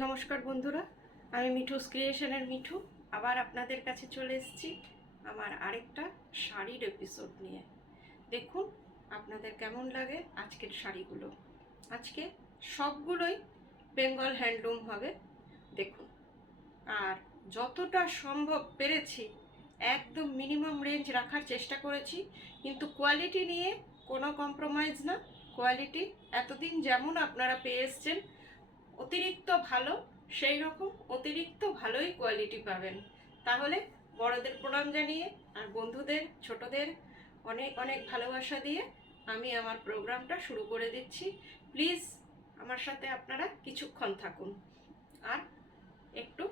নমস্কার বন্ধুরা, আমি মিঠুস ক্রিয়েশনের মিঠু আবার আপনাদের কাছে চলে এসেছি আমার আরেকটা শাড়ির এপিসোড নিয়ে। দেখুন আপনাদের কেমন লাগে আজকের শাড়িগুলো। আজকে সবগুলোই বেঙ্গল হ্যান্ডলুম হবে। দেখুন, আর যতটা সম্ভব পেরেছি একদম মিনিমাম রেঞ্জ রাখার চেষ্টা করেছি, কিন্তু কোয়ালিটি নিয়ে কোনো কম্প্রোমাইজ না। কোয়ালিটি এতদিন যেমন আপনারা পেয়ে এসছেন অতিরিক্ত ভালো, সেই রকম অতিরিক্ত ভালোই কোয়ালিটি পাবেন। তাহলে বড়দের প্রণাম জানিয়ে আর বন্ধুদের ছোটদের অনেক অনেক ভালোবাসা দিয়ে আমি আমার প্রোগ্রামটা শুরু করে দিচ্ছি। প্লিজ আমার সাথে আপনারা কিছুক্ষণ থাকুন, আর একটু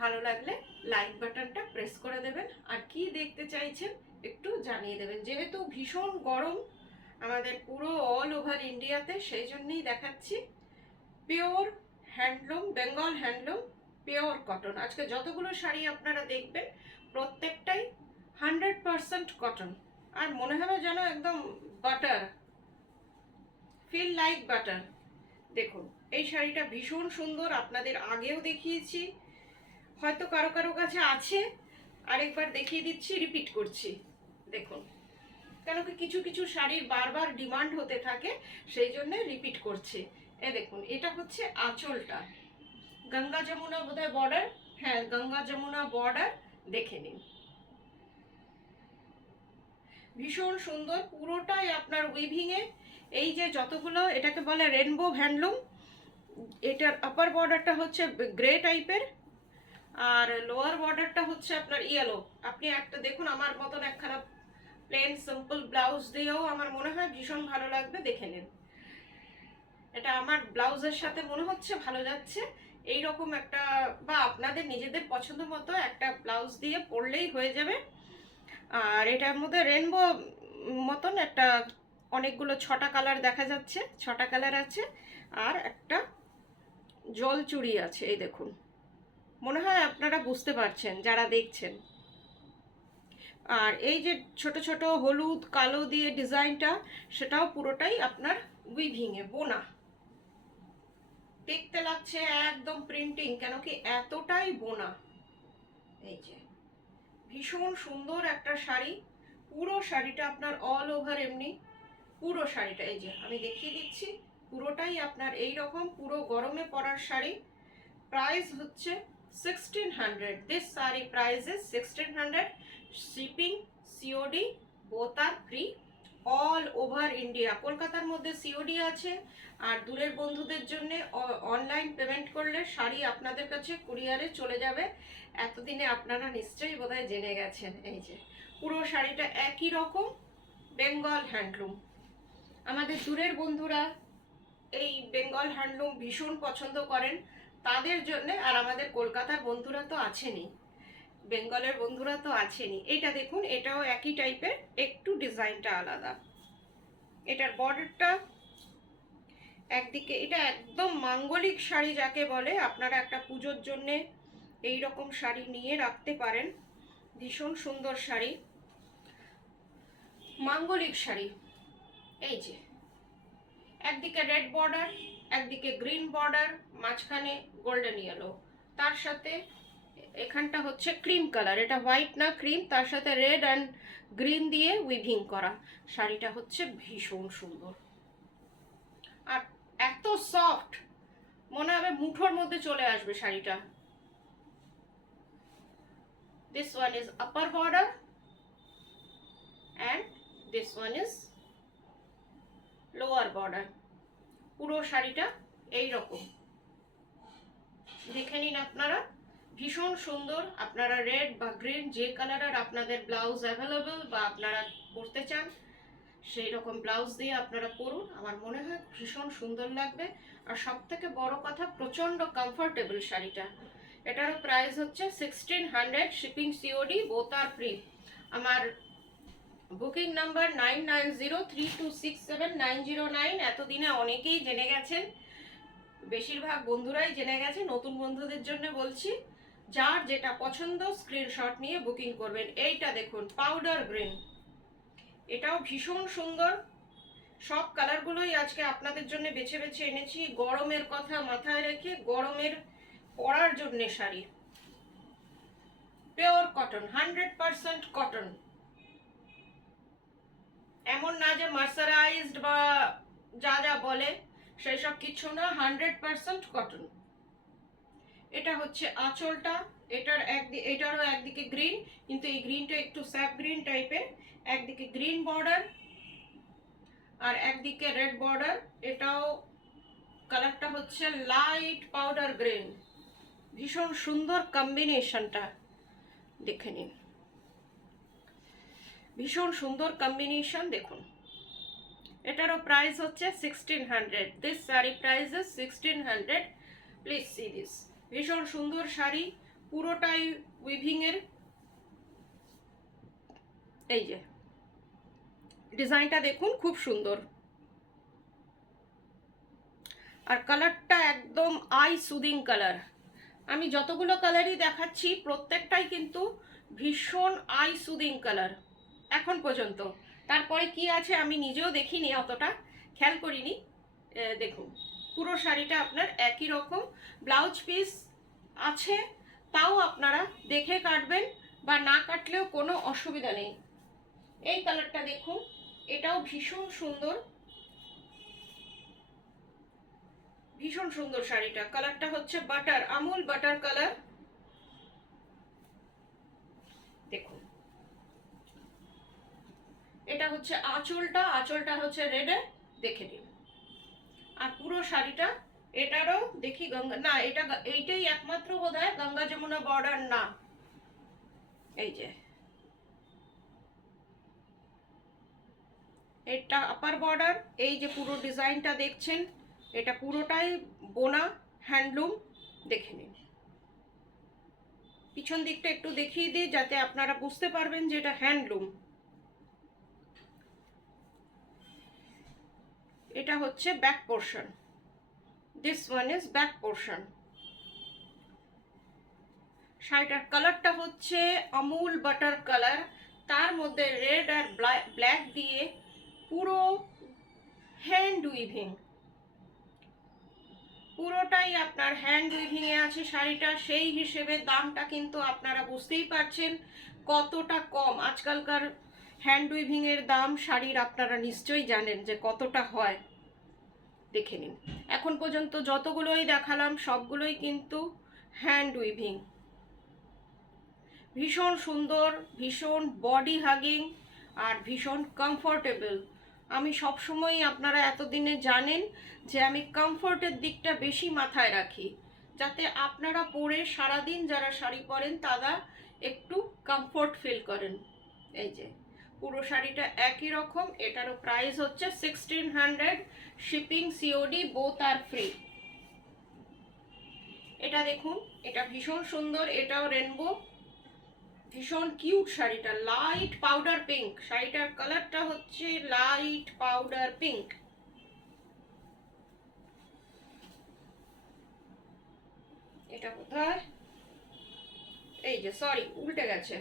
ভালো লাগলে লাইক বাটনটা প্রেস করে দেবেন, আর কি দেখতে চাইছেন একটু জানিয়ে দেবেন। যেহেতু ভীষণ গরম আমাদের পুরো অল ওভার ইন্ডিয়াতে, সেই জন্যই দেখাচ্ছি pure handloom, Bengal handloom, pure cotton. আজকে যতগুলো শাড়ি আপনারা দেখবেন প্রত্যেকটাই 100% কটন, আর মনে হবে যেন একদম বাটার, ফিল লাইক বাটার। দেখুন এই শাড়িটা ভীষণ সুন্দর, আপনাদের আগেও দেখিয়েছি, হয়তো কারো কারো কাছে আছে, আরেকবার দেখিয়ে দিচ্ছি, রিপিট করছি। দেখুন, কেন কি কিছু কিছু শাড়ির বারবার ডিমান্ড হতে থাকে, সেই জন্য রিপিট করছি। দেখুন, এটা হচ্ছে আঁচলটা, গঙ্গা যমুনা বোধহয় বর্ডার, হ্যাঁ গঙ্গা যমুনা বর্ডার, দেখে নিন। ভীষণ সুন্দর, পুরোটাই আপনার উইভিংয়ে। এই যে যতগুলো, এটাকে বলে রেনবো হ্যান্ডলুম। এটার আপার বর্ডারটা হচ্ছে গ্রে টাইপের, আর লোয়ার বর্ডারটা হচ্ছে আপনার ইয়েলো। আপনি একটা দেখুন, আমার মতন একখানা প্লেন সিম্পল ব্লাউজ দিয়েও আমার মনে হয় ভীষণ ভালো লাগবে, দেখে নিন। এটা আমার ব্লাউজের সাথে মনে হচ্ছে ভালো যাচ্ছে। এই রকম একটা, বা আপনাদের নিজেদের পছন্দ মতো একটা ব্লাউজ দিয়ে পরলেই হয়ে যাবে। আর এটার মধ্যে রেনবো মতন একটা, অনেকগুলো 6টা কালার দেখা যাচ্ছে, 6টা কালার আছে, আর একটা জল চুড়ি আছে। এই দেখুন, মনে হয় আপনারা বুঝতে পারছেন যারা দেখছেন। আর এই যে ছোট ছোট হলুদ কালো দিয়ে ডিজাইনটা, সেটাও পুরোটাই আপনার উইভিংয়ে বোনা। দেখতে লাগছে একদম প্রিন্টিং, কেন কি এতটাই বোনা। এই যে ভীষণ সুন্দর একটা শাড়ি, পুরো শাড়িটা আপনার অল ওভার এমনি, পুরো শাড়িটা এই যে আমি দেখিয়ে দিচ্ছি, পুরোটাই আপনার এই রকম পুরো গরমে পরার শাড়ি। প্রাইস হচ্ছে 1600। This sari price is 1600। Shipping COD both R free all over India. কলকাতার মধ্যে সিওডি আছে, আর দূরের বন্ধুদের জন্য অনলাইন পেমেন্ট করলে শাড়ি আপনাদের কাছে কুরিয়ারে চলে যাবে। এতদিনে আপনারা নিশ্চয়ই বোধহয় জেনে গেছেন। এই যে পুরো শাড়িটা একই রকম বেঙ্গল হ্যান্ডলুম। আমাদের দূরের বন্ধুরা এই বেঙ্গল হ্যান্ডলুম ভীষণ পছন্দ করেন, তাদের জন্য। আর আমাদের কলকাতার বন্ধুরা তো আছেনই, বেঙ্গলের বন্ধুরা তো আছেনই। এটা দেখুন, এটাও একই টাইপের, একটু ডিজাইনটা আলাদা। এটার বর্ডারটা একদিকে, এটা একদম মাঙ্গলিক শাড়ি যাকে বলে, আপনারা একটা পুজোর জন্যে এই রকম শাড়ি নিয়ে রাখতে পারেন। ভীষণ সুন্দর শাড়ি, মাঙ্গলিক শাড়ি। এই যে একদিকে রেড বর্ডার, একদিকে গ্রিন বর্ডার, মাঝখানে গোল্ডেন ইয়েলো, তার সাথে এখানটা হচ্ছে ক্রিম কালার, এটা হোয়াইট না ক্রিম, তার সাথে রেড অ্যান্ড গ্রিন দিয়ে উইভিং করা। শাড়িটা হচ্ছে ভীষণ সুন্দর, আর এত সফট, মনে হবে মুঠোর মধ্যে চলে আসবে শাড়িটা। This one is upper border and this one is lower border. পুরো শাড়িটা এই রকম, দেখে নিন আপনারা, ভীষণ সুন্দর। আপনারা রেড বা গ্রিন যে কালারের আপনাদের ব্লাউজ অ্যাভেলেবল বা আপনারা পরতে চান, সেই রকম ব্লাউজ দিয়ে আপনারা পরুন, আমার মনে হয় ভীষণ সুন্দর লাগবে। আর সব থেকে বড় কথা, প্রচণ্ড কমফোর্টেবল শাড়িটা। এটারও প্রাইস হচ্ছে 1600, শিপিং সিওডি বোথ আর ফ্রি। আমার বুকিং নাম্বার 9903267909। এতদিনে অনেকেই জেনে গেছেন, বেশিরভাগ বন্ধুরাই জেনে গেছে, নতুন বন্ধুদের জন্য বলছি, যার যেটা পছন্দ স্ক্রিনশট নিয়ে বুকিং করবেন। এইটা দেখুন পাউডার গ্রিন, এটাও ভীষণ সুন্দর, সব কালারগুলোই আজকে আপনাদের জন্য বেছে বেছে এনেছি, গরমের কথা মাথায় রেখে, গরমের পরার জন্য শাড়ি। পিওর কটন, 100% কটন, এমন না যে মার্সারাইজড বা যা যা বলে সেই সব কিছু না, 100% কটন। এটা হচ্ছে আঁচলটা, এটারও একদিকে গ্রিন, কিন্তু এই গ্রিনটা একটু স্যাপ গ্রিন টাইপের, একদিকে গ্রিন বর্ডার আর একদিকে রেড বর্ডার। এটাও কালারটা হচ্ছে লাইট পাউডার গ্রিন, ভীষণ সুন্দর কম্বিনেশনটা, দেখে নিন, ভীষণ সুন্দর কম্বিনেশন। দেখুন, এটারও প্রাইস হচ্ছে 1600। This sari price is 1600। Please see this. ভীষণ সুন্দর শাড়ি, পুরোটাই উইভিং এর। এই যে ডিজাইনটা দেখুন, খুব সুন্দর, আর কালারটা একদম আই সুদিং কালার। আমি যতগুলো কালারই দেখাচ্ছি প্রত্যেকটাই কিন্তু ভীষণ আই সুদিং কালার এখন পর্যন্ত। তারপরে কি আছে আমি নিজেও দেখিনি, অতটা খেয়াল করিনি। দেখুন, পুরো শাড়িটা আপনার একই রকম, ব্লাউজ পিস আছে, তাও আপনারা দেখে কাটবেন, বা না কাটলেও কোনো অসুবিধা নেই। এই কালারটা দেখুন, এটাও ভীষণ সুন্দর, ভীষণ সুন্দর শাড়িটা। কালারটা হচ্ছে বাটার, আমুল বাটার কালার। দেখুন, এটা হচ্ছে আঁচলটা, আঁচলটা হচ্ছে রেডে, দেখে নিন। আর পুরো শাড়িটা, এটারও দেখি গঙ্গা, না এটা এইটাই একমাত্র বোধহয় গঙ্গা যমুনা বর্ডার না। এই যে এটা আপার বর্ডার, এই যে পুরো ডিজাইনটা দেখছেন, এটা পুরোটাই বোনা হ্যান্ডলুম, দেখে নিন। পিছন দিকটা একটু দেখিয়ে দিই যাতে আপনারা বুঝতে পারবেন যে এটা হ্যান্ডলুম। এটা হচ্ছে back portion, this one is back portion. শাড়িটার কালারটা হচ্ছে আমুল বাটার কালার, তার মধ্যে রেড আর ব্ল্যাক দিয়ে পুরো হ্যান্ড উইভিং, পুরোটাই আপনার হ্যান্ড উইভিং এ আছে শাড়িটা। সেই হিসেবে দামটা কিন্তু আপনারা বুঝতেই পারছেন কতটা কম। আজকালকার হ্যান্ড উইভিং এর দাম শাড়ির আপনারা নিশ্চয়ই জানেন যে কতটা হয়। দেখে নিন, এখন পর্যন্ত যতগুলোই দেখালাম সবগুলোই কিন্তু হ্যান্ড উইভিং, ভীষণ সুন্দর, ভীষণ বডি হাগিং আর ভীষণ কমফোর্টেবল। আমি সবসময়, আপনারা এতদিনে জানেন যে আমি কমফোর্টের দিকটা বেশি মাথায় রাখি, যাতে আপনারা পরে সারাদিন যারা শাড়ি পরেন তারা একটু কমফোর্ট ফিল করেন। এই যে পুরো শাড়িটা একই রকম, এটারও প্রাইস হচ্ছে 1600, শিপিং সিওডি বোথ আর ফ্রি। এটা দেখুন, এটা ভীষণ সুন্দর, এটাও রেনবো, ভীষণ কিউট শাড়িটা, লাইট পাউডার পিঙ্ক, শাড়িটার কালারটা হচ্ছে লাইট পাউডার পিঙ্ক। এটা কোথায়, এই যে সরি উল্টে গেছে।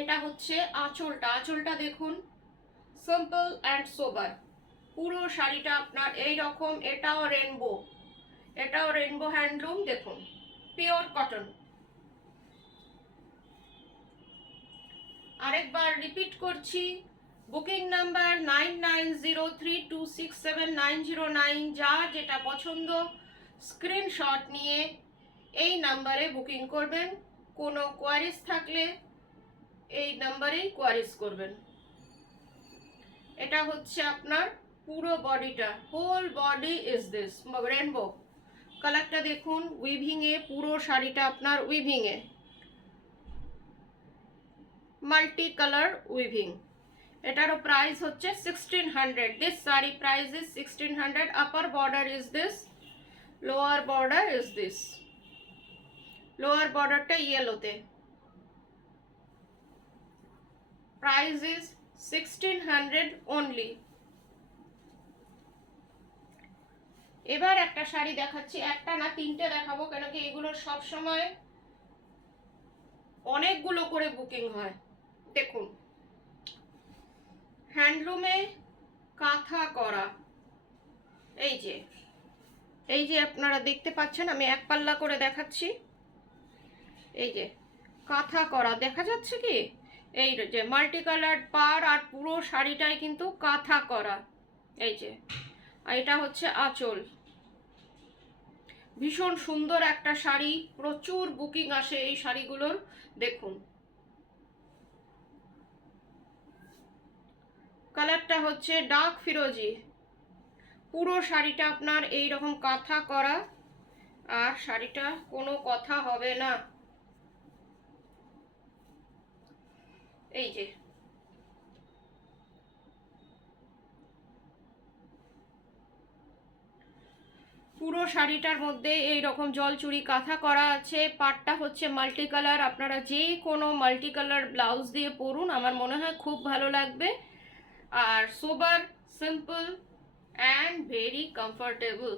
এটা হচ্ছে আঁচলটা, আঁচলটা দেখুন, সিম্পল অ্যান্ড সোবার। পুরো শাড়িটা আপনার এই রকম, এটাও রেনবো, এটাও রেনবো হ্যান্ডলুম, দেখুন পিওর কটন। আরেকবার রিপিট করছি, বুকিং নাম্বার 9903267909। যা যেটা পছন্দ স্ক্রিনশট নিয়ে এই নাম্বারে বুকিং করবেন। কোনো কোয়ারিজ থাকলে এই নাম্বারেই কোয়ারিজ করবেন। এটা হচ্ছে আপনার পুরো বডিটা, whole body is this rainbow. কালারটা দেখুন, উইভিং এ, পুরো শাড়িটা আপনার উইভিং এ, মাল্টি কালার উইভিং। এটারও প্রাইস হচ্ছে 1600। This sari price is 1600। Upper border is this, lower border is this. Lower বর্ডারটা ইয়েলোতে, প্রাইস ইজ 1600 অনলি। এবার একটা শাড়ি দেখাচ্ছি, একটা না তিনটে দেখাবো, কেন কি এগুলো সব সময় অনেকগুলো করে বুকিং হয়। দেখুন, হ্যান্ডলুমে কাঁথা করা, এই যে আপনারা দেখতে পাচ্ছেন, আমি এক পাল্লা করে দেখাচ্ছি। এই যে কাঁথা করা দেখা যাচ্ছে কি, এই যে মাল্টি কালার্ড পাড়, আর পুরো শাড়িটাই কিন্তু কাঁথা করা। এই যে, আর এটা হচ্ছে আঁচল। ভীষণ সুন্দর একটা শাড়ি, প্রচুর বুকিং আসে এই শাড়িগুলোর। দেখুন, কালারটা হচ্ছে ডার্ক ফিরোজি। পুরো শাড়িটা আপনার এই রকম কাঁথা করা, আর শাড়িটা কোনো কথা হবে না। এই যে, পুরো শাড়িটার মধ্যে এই রকম জলচুরি কাঁথা করা আছে। পাটটা হচ্ছে মাল্টি কালার। আপনারা যে কোনো মাল্টি কালার ব্লাউজ দিয়ে পরুন, আমার মনে হয় খুব ভালো লাগবে। আর সোবার, সিম্পল অ্যান্ড ভেরি কমফোর্টেবল।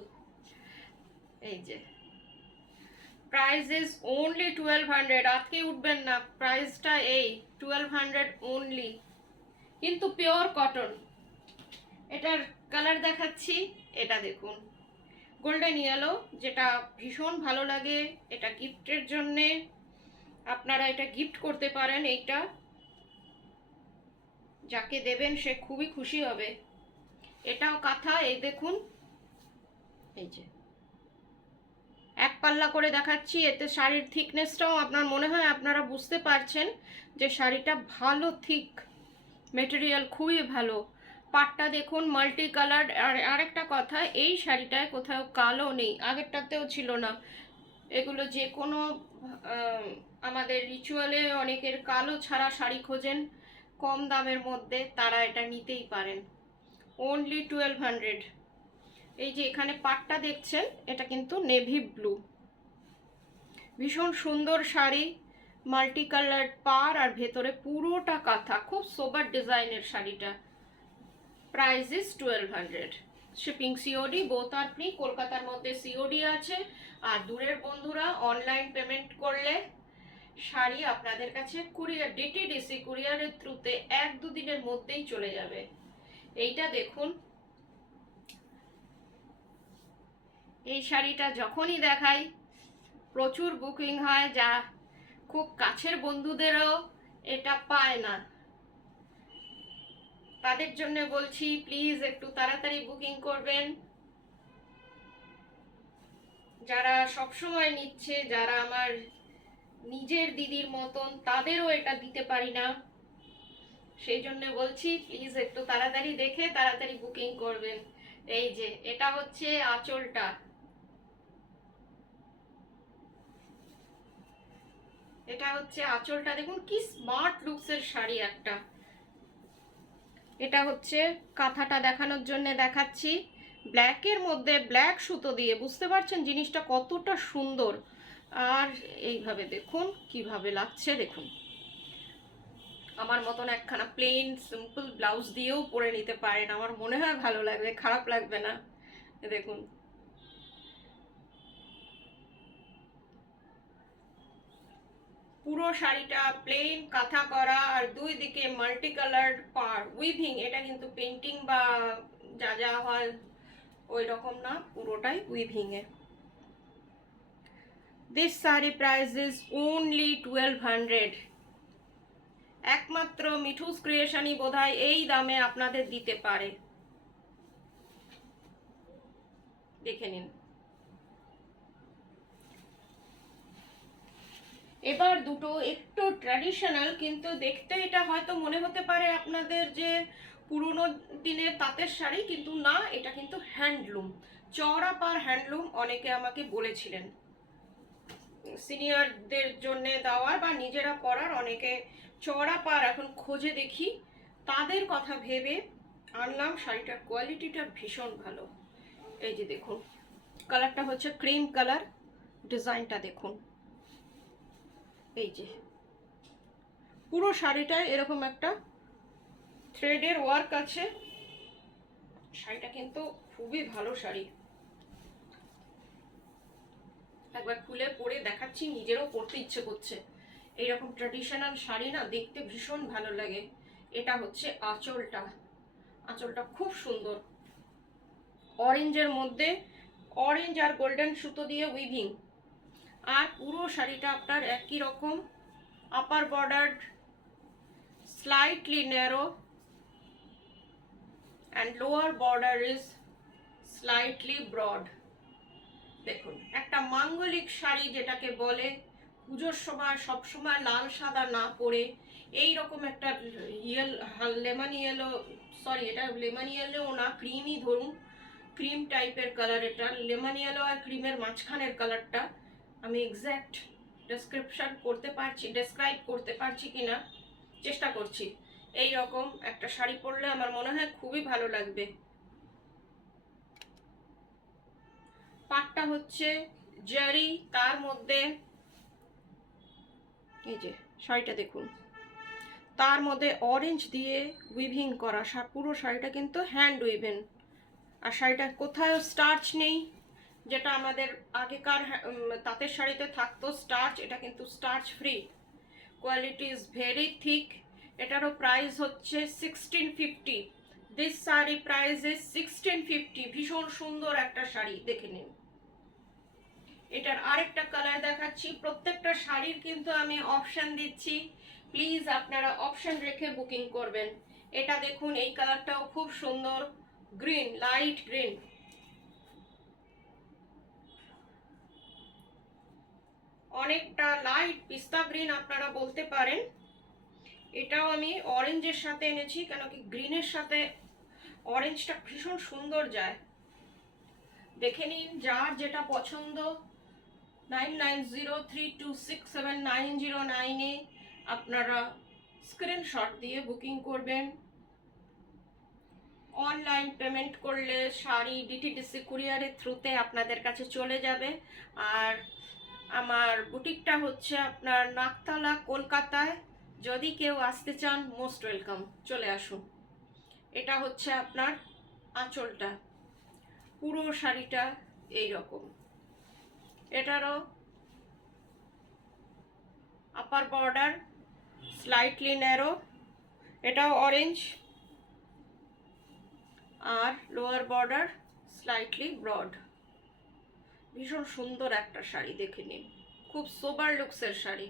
এই যে, প্রাইস ইজ ওনলি 1200। আজকে উঠবেন না, প্রাইসটা এই 1200 ওনলি, কিন্তু পিওর কটন। এটার কালার দেখাচ্ছি, এটা দেখুন, গোল্ডেন ইয়েলো, যেটা ভীষণ ভালো লাগে। এটা গিফটের জন্যে আপনারা এটা গিফট করতে পারেন। এইটা যাকে দেবেন সে খুবই খুশি হবে। এটাও কাঁথা, এই দেখুন, এই যে এক পাল্লা করে দেখাচ্ছি। এতে শাড়ির থিকনেসটাও আপনার মনে হয় আপনারা বুঝতে পারছেন যে শাড়িটা ভালো থিক মেটেরিয়াল, খুবই ভালো। পাটটা দেখুন মাল্টি কালার। আর আরেকটা কথা, এই শাড়িটায় কোথাও কালো নেই, আগেরটাতেও ছিল না। এগুলো যে কোনো আমাদের রিচুয়ালে অনেকের কালো ছাড়া শাড়ি খোঁজেন কম দামের মধ্যে, তারা এটা নিতেই পারেন। ওনলি 1200। এই যে এখানে পাটটা দেখছেন, এটা কিন্তু নেভি ব্লু, ভীষণ সুন্দর শাড়ি, মাল্টি কালার পার, আর ভেতরে পুরোটা কাঁথা, খুব সোবার ডিজাইনের শাড়িটা। Price is 1200। Shipping COD both R free. কলকাতার মধ্যে সিওডি আছে, আর দূরের বন্ধুরা অনলাইন পেমেন্ট করলে শাড়ি আপনাদের কাছে কুরিয়ার, ডিটিডিসি কুরিয়ারের থ্রুতে 1-2 দিনের মধ্যেই চলে যাবে। এইটা দেখুন, এই শাড়িটা যখনই দেখাই প্রচুর বুকিং হয়, যা খুব কাছের বন্ধুদেরও এটা পায় না। তাদের জন্য বলছি, প্লিজ একটু তাড়াতাড়ি বুকিং করবেন। যারা সবসময় নিচ্ছে, যারা আমার নিজের দিদির মতন, তাদেরও এটা দিতে পারি না, সেই জন্য বলছি প্লিজ একটু তাড়াতাড়ি দেখে তাড়াতাড়ি বুকিং করবেন। এই যে, এটা হচ্ছে আঁচলটা, এটা হচ্ছে আঁচলটা, দেখুন কি স্মার্ট লুকসের শাড়ি একটা। এটা হচ্ছে কাঁথাটা দেখানোর জন্য দেখাচ্ছি, ব্ল্যাকের মধ্যে ব্ল্যাক সুতো দিয়ে, বুঝতে পারছেন জিনিসটা কতটা সুন্দর। আর এইভাবে দেখুন কিভাবে লাগছে, দেখুন আমার মতন একখানা প্লেন সিম্পল ব্লাউজ দিয়েও পরে নিতে পারেন, আমার মনে হয় ভালো লাগবে, খারাপ লাগবে না। দেখুন, পুরো শাড়িটা প্লেন কাঁথা করা, আর দুই দিকে মাল্টি কালার্ড পার উইভিং। এটা কিন্তু পেন্টিং বা যা যা হয় ওই রকম না, পুরোটাই weaving A. This sari price is only 1200। একমাত্র মিঠুস ক্রিয়েশনই বোধহয় এই দামে আপনাদের দিতে পারে। দেখে নিন। এবার দুটো একটু ট্র্যাডিশনাল, কিন্তু দেখতে এটা হয়তো মনে হতে পারে আপনাদের যে পুরনো দিনের তাঁতের শাড়ি, কিন্তু না, এটা কিন্তু হ্যান্ডলুম, চওড়া পার হ্যান্ডলুম। অনেকে আমাকে বলেছিলেন সিনিয়রদের জন্য দেওয়ার বা নিজেরা পরার, অনেকে চওড়া পার এখন খোঁজে দেখি, তাদের কথা ভেবে আনলাম। শাড়িটার কোয়ালিটিটা ভীষণ ভালো। এই যে দেখুন, কালারটা হচ্ছে ক্রিম কালার, ডিজাইনটা দেখুন। এই যে পুরো শাড়িটায় এরকম একটা থ্রেডের ওয়ার্ক আছে। শাড়িটা কিন্তু খুবই ভালো শাড়ি, একবার খুলে পরে দেখাচ্ছি, নিজেরও পরতে ইচ্ছে করছে। এইরকম ট্র্যাডিশনাল শাড়ি না দেখতে ভীষণ ভালো লাগে। এটা হচ্ছে আঁচলটা, আঁচলটা খুব সুন্দর, অরেঞ্জের মধ্যে অরেঞ্জ আর গোল্ডেন সুতো দিয়ে উইভিং। আর পুরো শাড়িটা আপনার একই রকম, upper border slightly narrow and lower border is slightly broad। দেখুন, একটা মাঙ্গলিক শাড়ি যেটাকে বলে, পুজোর সময় সবসময় লাল সাদা না পরে এই রকম একটা লেমন ইয়েলো, সরি এটা লেমন ইয়েলো না, ক্রিমই ধরুন, ক্রিম টাইপের কালার। এটা লেমন ইয়েলো আর ক্রিমের মাঝখানের কালারটা আমি এক্স্যাক্ট ডেসক্রাইব করতে পারছি কিনা চেষ্টা করছি। এই রকম একটা শাড়ি পরলে আমার মনে হয় খুবই ভালো লাগবে। পাটটা হচ্ছে জারি, তার মধ্যে এই যে শাড়িটা দেখুন, তার মধ্যে অরেঞ্জ দিয়ে উইভিং করা। পুরো শাড়িটা কিন্তু হ্যান্ড উইভেন। আর শাড়িটা কোথাও স্টার্চ নেই, যেটা আমাদের আগেকার তাঁতের শাড়িতে থাকতো স্টার্চ, এটা কিন্তু starch free. Quality is very thick. এটারও প্রাইস হচ্ছে 1650। This sari price is 1650। ভীষণ সুন্দর একটা শাড়ি, দেখে নিন। এটার আরেকটা কালার দেখাচ্ছি। প্রত্যেকটা শাড়ির কিন্তু আমি অপশন দিচ্ছি, প্লিজ আপনারা অপশন রেখে বুকিং করবেন। এটা দেখুন, এই কালারটাও খুব সুন্দর, গ্রিন, লাইট গ্রিন। অনেকটা লাইট পিস্তা গ্রিন আপনারা বলতে পারেন। এটাও আমি অরেঞ্জের সাথে এনেছি, কেন কি গ্রিনের সাথে অরেঞ্জটা ভীষণ সুন্দর যায়। দেখে নিন, যার যেটা পছন্দ 9903267909 আপনারা স্ক্রিনশট দিয়ে বুকিং করবেন। অনলাইন পেমেন্ট করলে শাড়ি ডিটিডিসি কুরিয়ারের থ্রুতে আপনাদের কাছে চলে যাবে। আর আমার বুটিকটা হচ্ছে আপনার নাকতলা, কলকাতায়। যদি কেউ আসতে চান, মোস্ট ওয়েলকাম, চলে আসুন। এটা হচ্ছে আপনার আঁচলটা, পুরো শাড়িটা এই রকম। এটারও আপার বর্ডার স্লাইটলি ন্যারো, এটাও অরেঞ্জ, আর লোয়ার বর্ডার স্লাইটলি ব্রড। ভীষণ সুন্দর একটা শাড়ি, দেখে নিন, খুব সোবার লুকসের শাড়ি।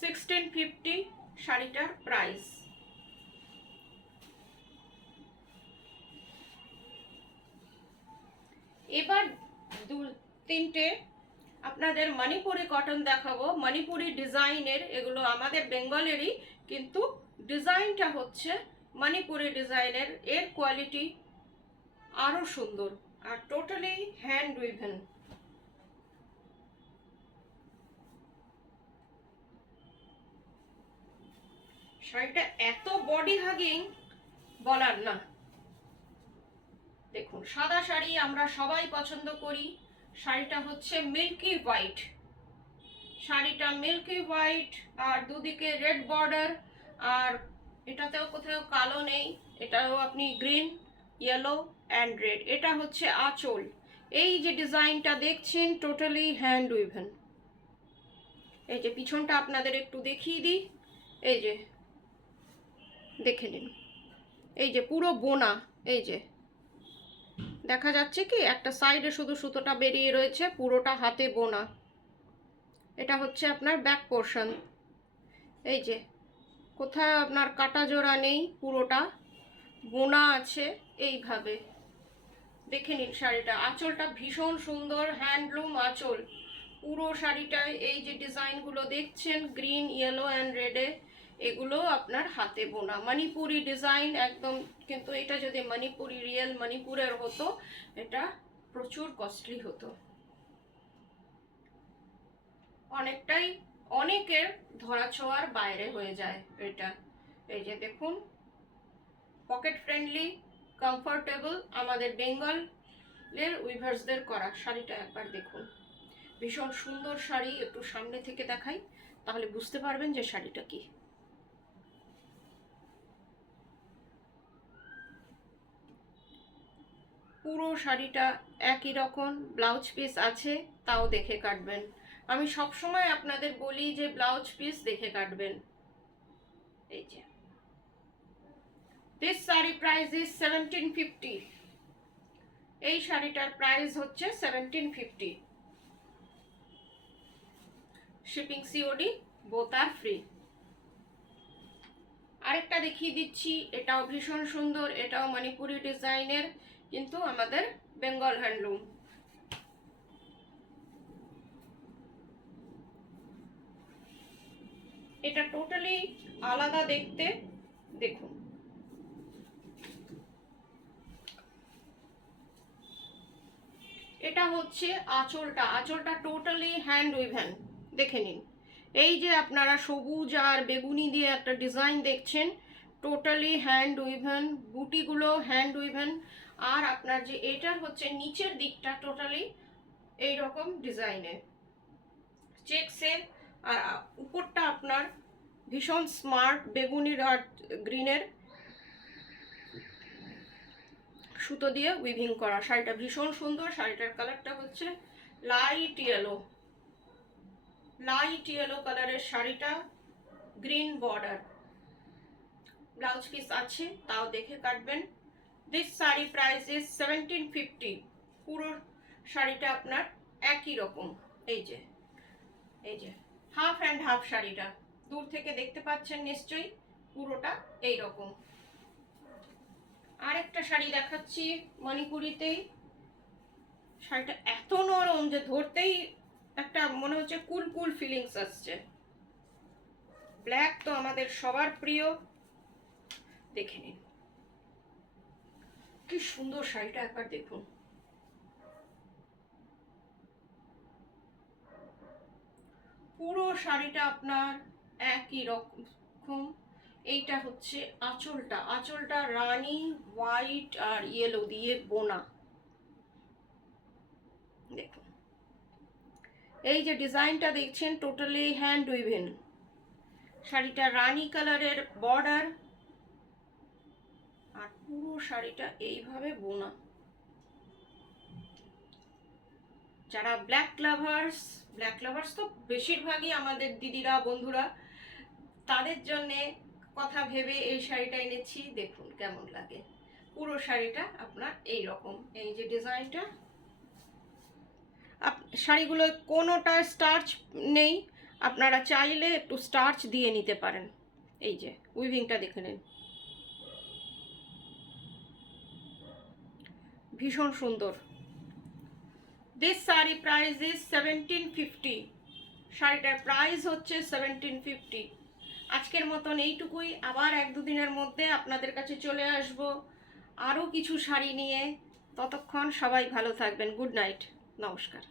1650 শাড়িটার প্রাইস। এবার তিনটে আপনাদের মণিপুরি কটন দেখাবো, মণিপুরি ডিজাইনের। এগুলো আমাদের বেঙ্গলেরই, কিন্তু ডিজাইনটা হচ্ছে মণিপুরি ডিজাইনের। এর কোয়ালিটি আরো সুন্দর, আর টোটালি হ্যান্ড উইভেন। শাড়িটা এত বডি হাগিং বলার না। দেখুন, সাদা শাড়ি আমরা সবাই পছন্দ করি। শাড়িটা হচ্ছে মিল্কি হোয়াইট, শাড়িটা মিল্কি হোয়াইট, আর দুদিকে রেড বর্ডার, আর এটাতেও কোথাও কালো নেই, এটাও আপনি গ্রিন, ইয়েলো অ্যান্ড রেড। এটা হচ্ছে আঁচল। এই যে ডিজাইনটা দেখছেন টোটালি হ্যান্ড উইভেন। এই যে পিছনটা আপনাদের একটু দেখিয়ে দিই, এই যে দেখে নিন, এই যে পুরো বোনা, এই যে দেখা যাচ্ছে কি, একটা সাইডে শুধু সুতোটা বেরিয়ে রয়েছে, পুরোটা হাতে বোনা। এটা হচ্ছে আপনার ব্যাক পোর্শন, এই যে কোথায় আপনার কাটা জোড়া নেই, পুরোটা বোনা আছে এইভাবে। দেখে নিন শাড়িটা, আঁচলটা ভীষণ সুন্দর, হ্যান্ডলুম আঁচল। পুরো শাড়িটায় এই যে ডিজাইনগুলো দেখছেন গ্রিন, ইয়েলো অ্যান্ড রেডে, এগুলো আপনার হাতে বোনা মণিপুরি ডিজাইন একদম। কিন্তু এটা যদি মণিপুরি, রিয়েল মণিপুরের হতো, এটা প্রচুর কস্টলি হতো, অনেকটাই, অনেকের ধরাছোঁয়ার বাইরে হয়ে যায় এটা। এই যে দেখুন, পকেট ফ্রেন্ডলি, কমফোর্টেবল, আমাদের বেঙ্গলের উইভার্সদের করা। শাড়িটা একবার দেখুন, ভীষণ সুন্দর শাড়ি। একটু সামনে থেকে দেখাই, তাহলে বুঝতে পারবেন যে শাড়িটা কি। পুরো শাড়িটা একই রকম, ব্লাউজ পিস আছে, তাও দেখে কাটবেন। আমি সব সময় আপনাদের বলি যে ব্লাউজ পিস দেখে কাটবেন। এই যে দিস শাড়ি প্রাইস ইজ 1750। এই শাড়িটার প্রাইস হচ্ছে 1750। শিপিং সিওডি বোথ আর ফ্রি। আরেকটা দেখিয়ে দিচ্ছি, এটাও ভীষণ সুন্দর, এটাও মণিপুরি ডিজাইনের, কিন্তু আমাদের বেঙ্গল হ্যান্ডলুম। এটা টোটালি আলাদা দেখতে। দেখুন, এটা হচ্ছে আঁচলটা টোটালি হ্যান্ড উইভেন। দেখে নিন, এই যে আপনারা সবুজ আর বেগুনি দিয়ে একটা ডিজাইন দেখছেন, টোটালি হ্যান্ড উইভেন, বুটিগুলো হ্যান্ড উইভেন। আর আপনার যে এটার হচ্ছে নিচের দিকটা টোটালি এইরকম ডিজাইনের চেকসের, আর উপরটা আপনার ভীষণ স্মার্ট বেগুনি আর গ্রিনের সুতো দিয়ে উইভিং করা। শাড়িটা ভীষণ সুন্দর। শাড়িটার কালারটা হচ্ছে লাইট ইয়েলো কালারের শাড়িটা, গ্রিন বর্ডার, ব্লাউজ পিস আছে, তাও দেখে কাটবেন। This sari price is 1750। পুরো শাড়িটা আপনার একই রকম। এই যে হাফ অ্যান্ড হাফ শাড়িটা দূর থেকে দেখতে পাচ্ছেন নিশ্চয়ই, পুরোটা এই রকম। আরেকটা শাড়ি দেখাচ্ছি মণিপুরিতেই। শাড়িটা এত নরম যে ধরতেই একটা মনে হচ্ছে কুল ফিলিংস আসছে। ব্ল্যাক তো আমাদের সবার প্রিয়। দেখে নিন কি সুন্দর শাড়িটা, একবার দেখুন। পুরো শাড়িটা আপনার একই রকম। এইটা হচ্ছে আঁচলটা রানী হোয়াইট আর ইয়েলো দিয়ে বোনা। দেখুন, এই যে ডিজাইনটা দেখছেন টোটালি হ্যান্ড উইভেন। শাড়িটা রানী কালারের বর্ডার, আর পুরো শাড়িটা এইভাবে বোনা। যারা ব্ল্যাক লাভার্স তো বেশিরভাগই আমাদের দিদিরা বন্ধুরা, তাদের জন্যে কথা ভেবে এই শাড়িটা এনেছি। দেখুন কেমন লাগে। পুরো শাড়িটা আপনার এই রকম, এই যে ডিজাইনটা। শাড়িগুলো কোনোটা স্টার্চ নেই, আপনারা চাইলে একটু স্টার্চ দিয়ে নিতে পারেন। এই যে উইভিংটা দেখে নিন, ভীষণ সুন্দর। This sari price is 1750। শাড়িটার প্রাইস হচ্ছে 1750। আজকের মতন এইটুকুই। আবার 1-2 দিনের মধ্যে আপনাদের কাছে চলে আসব আরও কিছু শাড়ি নিয়ে। ততক্ষণ সবাই ভালো থাকবেন। গুড নাইট, নমস্কার।